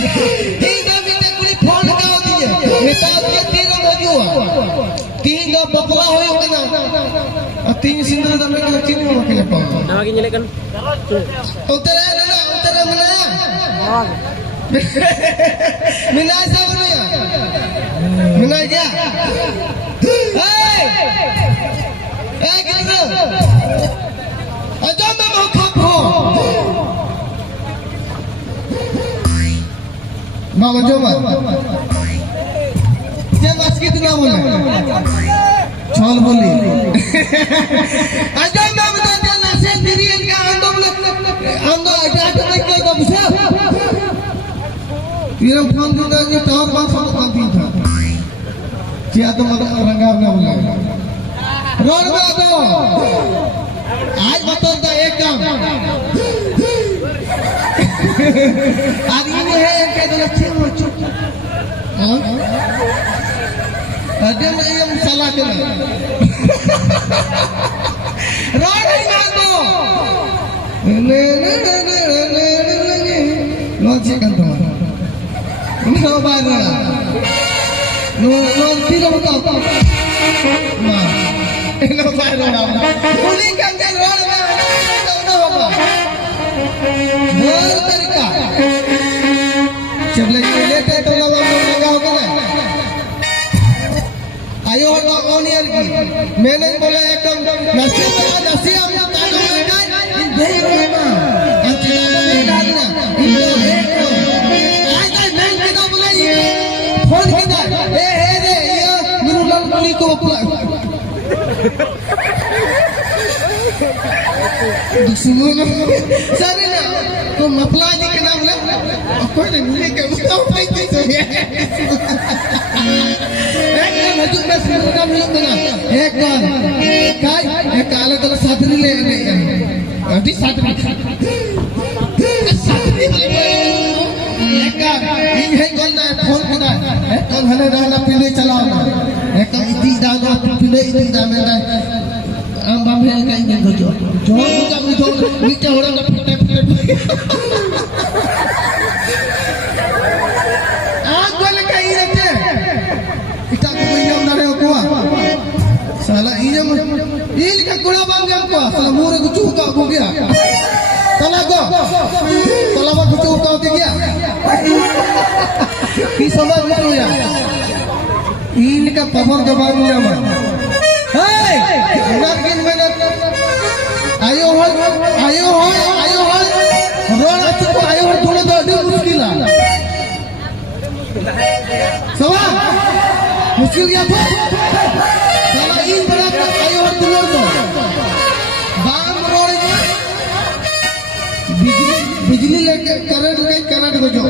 Tiga minta kulit phone kau dia. Minta dia tiga baju. Tiga bapla hoyo kena. Tiga sindra dan mereka sini mau kena apa? Nama gini kan? Utara mana? Minai siapa ya? Minai dia. Hey, kita. Ada mau kapo. Mama coba. Jangan sikit na boleh. Chal boleh. Ada mau tanya nasi dirian ka ando ada mereka ka bisa. Ia phone tu dah ni tower bang sama kantin tha. Dia tu rangga na boleh. Road में तो आज बता दो एक काम आदमी है के तो अच्छे हो चुप अरे मैं ये मसाला के रोड में तो नो चिकन तो नो बारा नो तीन बताओ मां नो बारा पुलिस के अंदर रोड में ना होगा हर तरीका जब लेटे तो लगा होगा ना आयो ऑन ईयर की मैंने बोला एकदम नसी हम ताला लगाए दे ना अंतिम में डालना आज मैं कितना बोला ये फोन कितना ए रे ये नुरुल पुलिस को दुश्मन सारे ना तो मफला जी के नाम ले कोई नहीं मिले के उसका उपाय कैसे है एक हजूर में सुन का मिल देना एक बार काय एक काला काला साथरी ले अभी साथरी एक का इन है कौन ना फोन करना है कौन हने रहना पीले चलाओ ना एक इती दाना पीले इती दाना हम बाप है कहीं नहीं जो मुझे मुझे नीचे हो रहा है फटे आज बोले कहीं रहते इतना कोई नाम ना रहे को साला ये लिखा गुड़ा बांध गया को साला मुंह को चूका हो गया तला को चूका हो गया की समझ में नहीं आया इनका पावर दबा दिया मैं नागिन में आयो हो रोड अच्छे आयो हो थोड़ा तो अधिक मुश्किल है सवा मुश्किल क्या था साला इन बड़ा आयो हो तुलर तो बाम रोड बिजली लेके करंट बजो